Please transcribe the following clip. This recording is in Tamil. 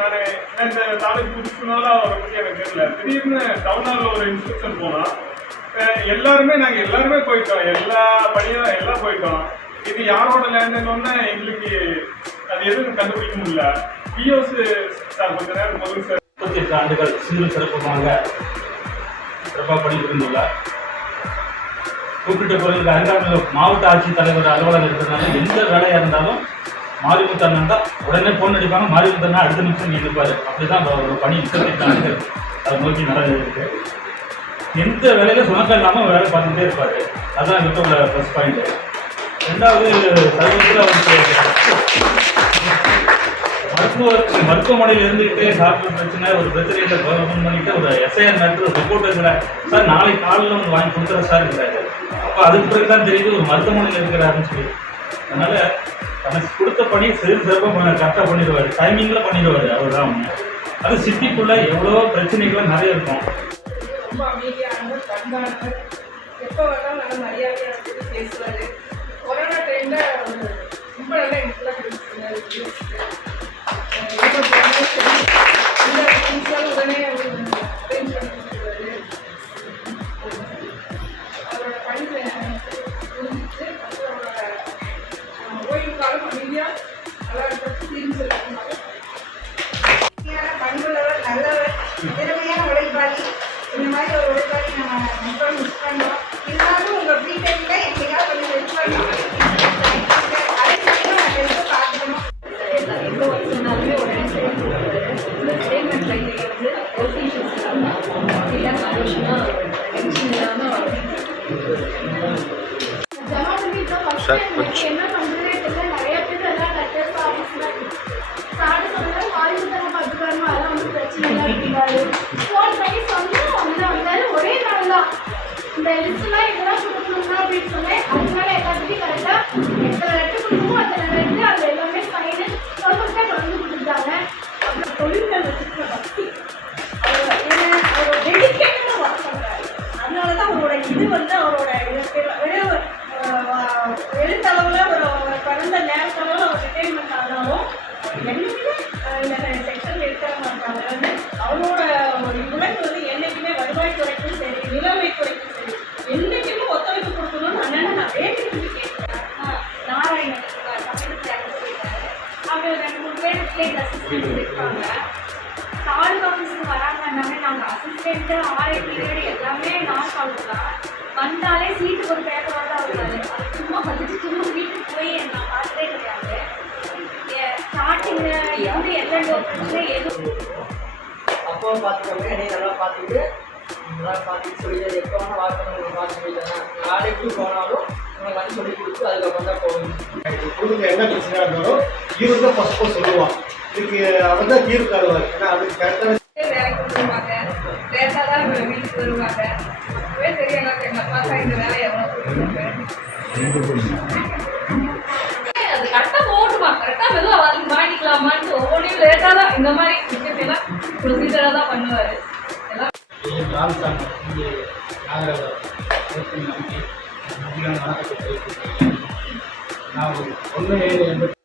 நான் இந்த காலேஜ் புதுசுனால அவரை பற்றி எனக்கு தெரியல. திடீர்னு டவுன்ஹாலில் ஒரு இன்ஸ்ட்ரக்ஷன் போனால் எல்லாருமே நாங்கள் எல்லாருமே போயிட்டோம், எல்லா பணியும் எல்லாம் போயிட்டோம். இது யாரோட லேண்டுன்னு எங்களுக்கு அது எதுவும் கண்டுபிடிக்க முடியல. பிஓஸ் சார் கொஞ்ச நேரம் முதல் சார் 38 ஆண்டுகள் சிங்கிள் சிறப்புமாக சிறப்பாக பணிபுரிந்துள்ளார். குறிப்பிட்ட பொருளுக்கு அருகாமையில் மாவட்ட ஆட்சித்தலைவர் அலுவலகம் இருக்கிறதுனால எந்த வேலையாக இருந்தாலும் மாரிமுத்தண்ணன் தான் உடனே ஃபோன் அடிப்பாங்க. மாரிமுத்தண்ணா அடுத்த நிமிஷம் இருப்பார். அப்படிதான் ஒரு பணி 38 ஆண்டுகள் அதை நோக்கி நடந்திருக்கு. எந்த வேலையில சுணக்கம் இல்லாமல் வேலை பார்த்துட்டே இருப்பார். அதுதான் கிட்ட உள்ள ப்ளஸ் பாயிண்ட். ரெண்டாவது சமீபத்தில் மருத்துவமனையில் இருந்துகிட்டே டாக்டர் பிரச்சனை ஒரு பிரச்சனையில கவர்மெண்ட் பண்ணிட்டு ஒரு எஸ்ஐஆர் மேட்ரு ஒரு ரிப்போர்ட் இருக்கிற சார் நாளைக்கு காலையில் வந்து வாங்கி கொடுக்குற சார் இருக்கிறாரு. அப்போ அதுக்கு பிறகு தான் தெரியுது ஒரு மருத்துவமனையில் இருக்கிறாருன்னு சொல்லி. அதனால தனக்கு கொடுத்த பணி சிறப்பாக கரெக்டாக பண்ணிடுவார், டைமிங்கில் பண்ணிடுவார். அவர் தான் ஒன்று. அது சிட்டிக்குள்ளே எவ்வளோ பிரச்சனைகளும் நிறைய இருக்கும். ரொம்ப அமைதியானவர், பண்பானவர், எப்போ வந்தாலும் நல்ல மரியாதையாக பேசுவார். கொரோனா டைமில் ரொம்ப நல்லா எங்களுக்குலாம் உடனே அரேஞ்ச் பண்ணி கொடுத்துருவாரு. அவரோட பணிகளை புரிஞ்சிச்சு. அப்புறம் அவரோட ஓய்வு காலம் அமைதியாக நல்லா இருக்கிறது தீர்ந்து இருக்குமாறு பண்புள்ளவர், நல்லவர், திறமையான உழைப்பாளி. இந்த மாதிரி ஒரு உழைப்பாளி நம்ம மக்கள் மிஸ் பண்ணோம். இருந்தாலும் உங்கள் ஃப்ரீ டைமில் எங்கேயாவது கொஞ்சம் ஹெல்ப் பண்ணணும். நான் ஹெல்ப் பார்க்கணும். எவ்வளோ ஒர்க் சொன்னாலுமே உடனே செய்ய கொடுக்குறாரு. இந்த ஸ்டேட்மெண்ட் லைன்லேயே வந்து ஒர்க்கிங்ஸ் இல்லாமல் எல்லாம் சந்தோஷமாக டென்ஷன் இல்லாமல் என்ன பண்ணுறதே தெரியல. நிறைய பேர் எல்லாம் லெட்டர்ஸ் ஆஃபீஸில் சாடு சொன்னாலும் மாரிமுத்தண்ணன் பார்த்துக்காருமா, அதெல்லாம் வந்து பிரச்சனை இல்லை அப்படின்னாரு. ஃபோன் பண்ணி சொன்னோம், அவங்க வந்தாரு. ஒரே நாள் தான் இந்த லிஸ்ட்லாம் இதெல்லாம் கொடுக்கணும்னா அப்படின்னு சொன்னேன். அதனால எல்லாத்துக்கும் கரெக்டாக எத்தனை லெட்டர் கொடுக்கணுமோ அத்தனை லெட்டர் அது எல்லாமே சைனு பர்ஃபெக்டாக வந்து கொடுத்துட்டாங்க. அப்புறம் தொழில்கள் வச்சுருக்க பக்தி, அவரோட டெடிக்கேட்டடாக ஒர்க் பண்ணுறாரு. அதனால தான் அவரோட இது வந்து அவரோட எழுத்தளவில் ஒரு கடந்த நேரத்தளவில் அவர் ரிட்டைர்மெண்ட் ஆனாலும் என்னைக்குமே இந்த செக்ஷனில் இருக்கிற மாட்டாங்க. வந்து அவரோட ஒரு உழைப்பு வந்து என்றைக்குமே வருவாய்த்துறைக்கும் சரி, நிலவைத்துறைக்கும் சரி, என்றைக்குமே ஒத்துழைப்பு கொடுக்கணும்னு அண்ணனை நான் வேண்டிட்டு கேட்குறேன். நாராயணன் தமிழ் சொல்லியிருக்காரு. அவங்க 2-3 பேர் பிளேட் அசிஸ்டன்ட் இருக்காங்க. தாலுகா ஆஃபீஸுக்கு வராங்கன்னாமே நாங்கள் அசிஸ்டண்ட்டு ஆர்ஐ பீரியட் எல்லாமே நான் சால்வ் தான். வந்தாலே சீட்டுக்கு ஒரு பேப்பரோட தான் வருவாரு. அது சும்மா படிச்சு சும்மா வீட்டுக்கு போய் நான் பார்த்ததே கிடையாது. ஸ்டார்டிங்கில் இருந்து எந்த பிரச்சனை எதுவும் அப்பாவும் பார்த்துக்கோங்க, என்னையும் நல்லா பார்த்துட்டு நல்லா பார்த்துட்டு சொல்லி எப்போ வேணால் வாக்கணும் உங்களுக்கு பார்த்து சொல்லிட்டேன். நாளைக்கு போனாலும் உங்களை வந்து சொல்லி கொடுத்து அதுக்கப்புறம் தான் போகணும். குடும்பத்தில் என்ன பிரச்சனையாக இருந்தாலும் இவர் தான் ஃபஸ்ட் சொல்லுவான். இதுக்கு அவர் தான் தீர்வு தருவார். ஏன்னா அதுக்கு கரெக்டாக வேலைக்கு வருவாங்க, லேட்டாக தான் வீட்டுக்கு வருவாங்க. அப்பவே தெரியும் எங்கள் அப்பா தான் இந்த வேலை எவ்வளோ அது கரெக்டாக ஓட்டுமா, கரெக்டாக மெதுவாக வந்து மாட்டிக்கலாமான்னு ஒவ்வொன்றையும் லேட்டாக தான் இந்த மாதிரி விஷயத்தையெல்லாம் ப்ரொசீஜராக தான் பண்ணுவார். எல்லாம் நான் 1 7